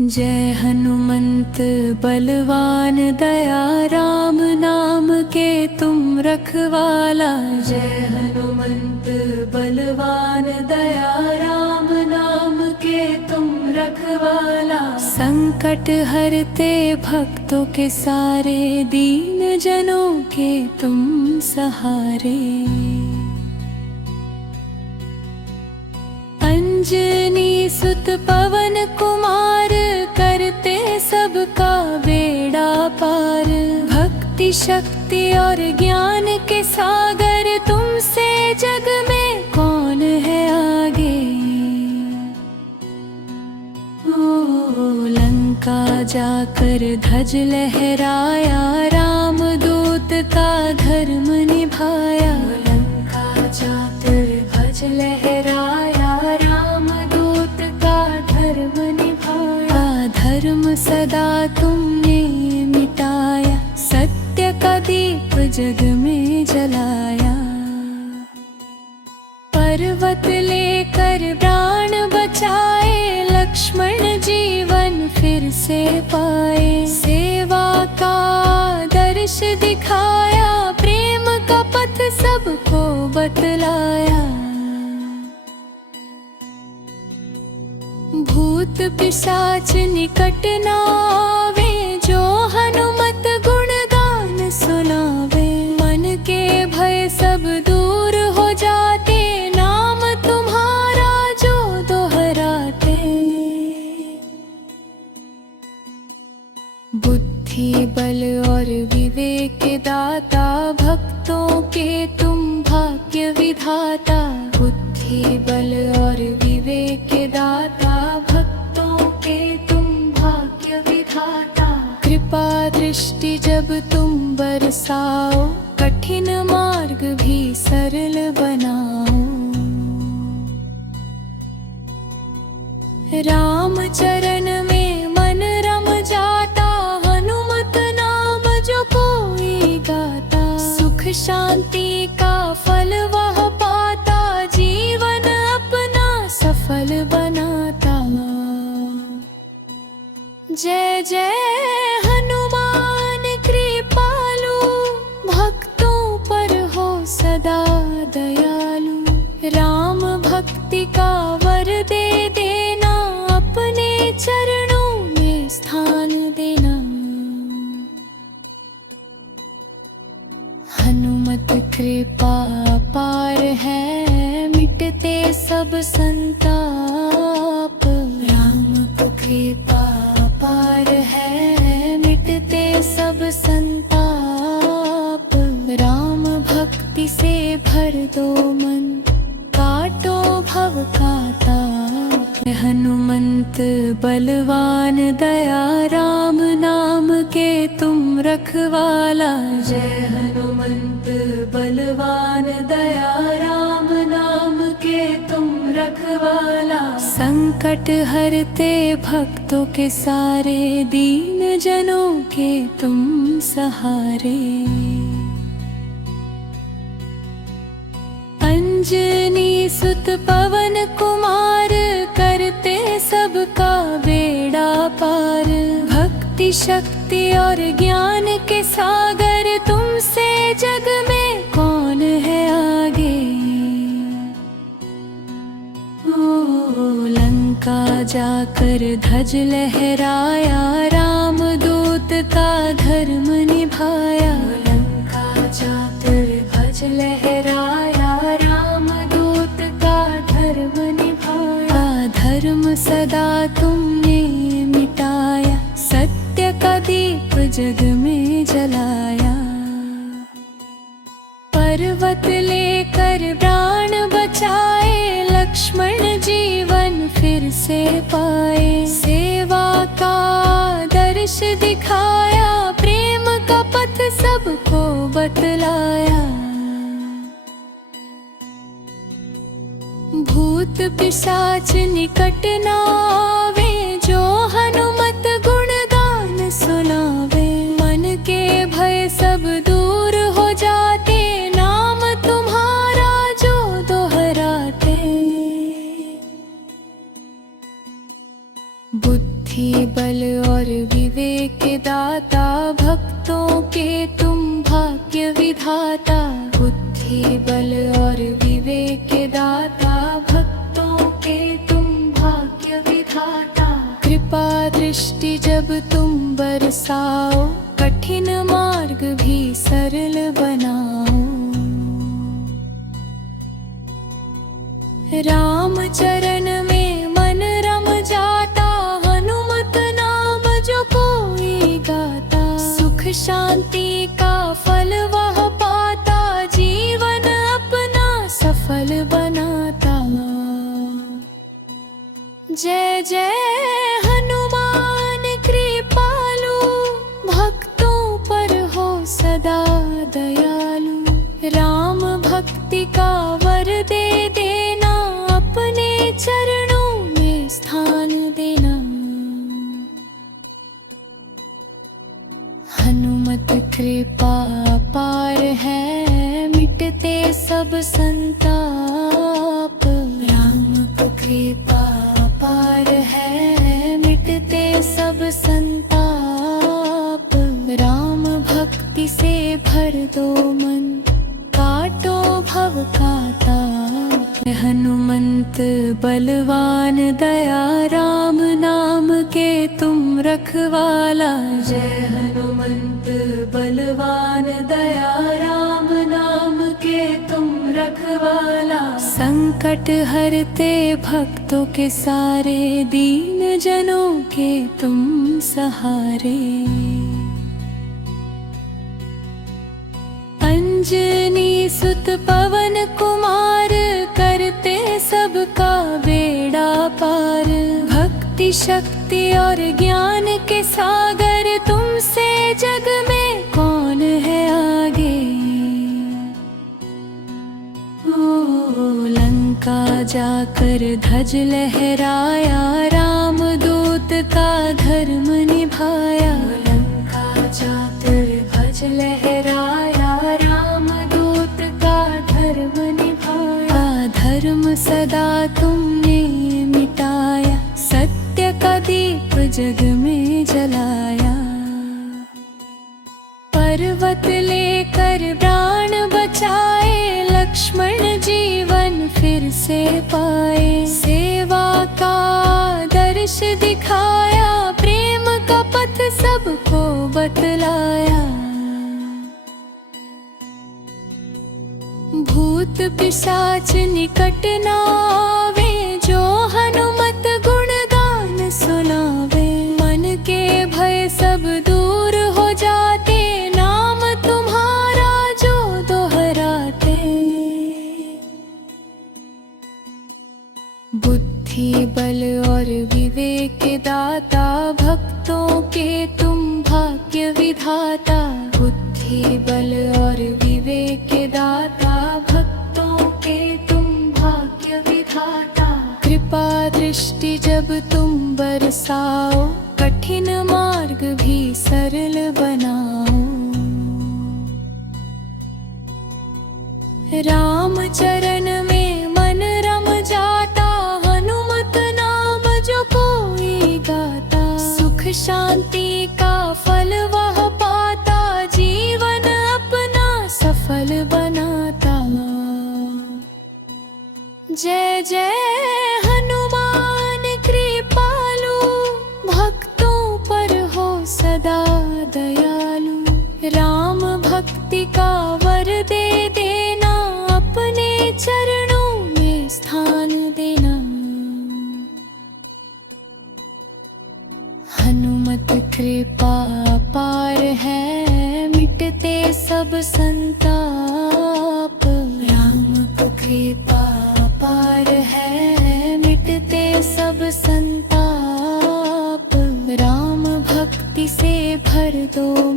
जय हनुमंत बलवान दया राम नाम के तुम रखवाला। जय हनुमंत बलवान दया राम नाम के तुम रखवाला। संकट हरते भक्तों के सारे, दीन जनों के तुम सहारे। अंजनी सुत पवन कुमार, करते सबका बेड़ा पार। भक्ति शक्ति और ज्ञान के सागर, तुमसे जग में कौन है आगे। ओ लंका जाकर ध्वज लहराया, राम दूत का धर्म निभाया। लंका जाकर ध्वज लहराया, राम दूत का धर्म निभाया। धर्म सदा तुमने मिटाया, सत्य का दीप जग में जलाया। पर्वत लेकर प्राण बचाए, लक्ष्मण जीवन फिर से पाए। सेवा का दर्श दिखाया, प्रेम का पथ सबको बतलाया। भूत पिशाच निकट न आवे, जो हनुमत गुण गान सुनावे। मन के भय सब दूर हो जाते, नाम तुम्हारा जो दोहराते। बुद्धि बल और विवेक दाता, भक्तों के तुम भाग्य विधाता। बुद्धि बल और विवेक दाता, भक्तों के तुम भाग्य विधाता। कृपा दृष्टि जब तुम बरसाओ, कठिन मार्ग भी सरल बनाओ। राम चरण में मन रम जाता, हनुमत नाम जो कोई गाता। सुख शांति का फल वह पाता, जीवन अपना सफल बनाता। जय जय हनुमान कृपालु, भक्तों पर हो सदा दयालु। राम भक्ति का वर दे देना, अपने चरणों में स्थान देना। हनुमत कृपा पार है, मिटते सब संताप। राम को कृपा पार है, मिटते सब संताप। राम भक्ति से भर दो मन, काटो भव का ताप। हनुमंत बलवान दया राम नाम के तुम रखवाला। जय हनुमंत बलवान दया राम नाम के तुम रखवाला। संकट हरते भक्तों के सारे, दीन जनों के तुम सहारे। अंजनी सुत पवन कुमार, करते सबका बेड़ा पार। भक्ति शक्ति और ज्ञान के सागर, तुमसे जग में कौन है आगे। ओ लंका जाकर ध्वज लहराया, राम दूत का धर्म निभाया। लंका जाकर ध्वज लहराया, राम दूत का धर्म निभाया। धर्म सदा तुमने मिटाया, सत्य का दीप जग में जलाया। पर्वत लेकर प्राण बचाए, लक्ष्मण जीवन फिर से पाए। सेवा का दर्श दिखाया, प्रेम का पथ सबको बतलाया। भूत पिशाच निकट न आवे, जो हनुमत गुण गान सुनावे। मन के भय सब दूर हो जाते, नाम तुम्हारा जो दोहराते। बुद्धि बल और विवेक दाता, भक्तों के तुम भाग्य विधाता। बुद्धि बल और विवेक दाता, भक्तों के तुम भाग्य विधाता। कृपा दृष्टि जब तुम बरसाओ, कठिन मार्ग भी सरल बनाओ। राम चरण में मन रम जाता, हनुमत नाम जो कोई गाता। सुख शांति का फल वह पाता, जीवन अपना सफल बनाता। जय जय हनुमान कृपालु, भक्तों पर हो सदा दयालु। राम भक्ति का वर दे देना, अपने चरणों में स्थान देना। हनुमत कृपा अपार है, मिटते सब संताप। राम कृपा अपार है, मिटते सब संताप। राम भक्ति से भर दो मन, काटो भव का ताप। हनुमंत बलवान दया, राम नाम के तुम रखवाला। जय हनुमंत बलवान दया, राम नाम के तुम रखवाला। संकट हरते भक्तों के सारे, दीन जनों के तुम सहारे। अंजनी सुत पवन कुमार, करते सबका बेड़ा पार। भक्ति शक्ति और ज्ञान के सागर, तुमसे जग में कौन है आगे। ओ लंका जाकर ध्वज लहराया, राम दूत का धर्म निभाया। लंका जाकर ध्वज लहराया, राम दूत का धर्म निभाया। धर्म सदा तुमने मिटाया, सत्य का दीप जग में जलाया। पर्वत लेकर प्राण बचाए, लक्ष्मण जीवन फिर से पाए। सेवा का दर्श दिखाया, प्रेम का पथ सबको बतलाया। भूत पिशाच निकट न आवे, जो हनुमत गुण गान सुनावे। मन के भय सब दूर हो जाते, नाम तुम्हारा जो दोहराते। बुद्धि बल और विवेक दाता, भक्तों के तुम भाग्य विधाता। बुद्धि बल और विवेक दाता, भक्तों के तुम भाग्य विधाता। कृपा दृष्टि जब तुम बरसाओ, कठिन मार्ग भी सरल बनाओ। राम चरण में मन रम जाता, हनुमत नाम जो कोई गाता। सुख शांति का फल वह पाता, जीवन अपना सफल बनाता। जय जय हनुमान कृपालु, भक्तों पर हो सदा दयालु। राम भक्ति का वर दे देना, अपने चरणों में स्थान देना। हनुमत कृपा अपार है, मिटते सब संताप। राम कृपा अपार है, मिटते सब संताप। राम भक्ति से भर दो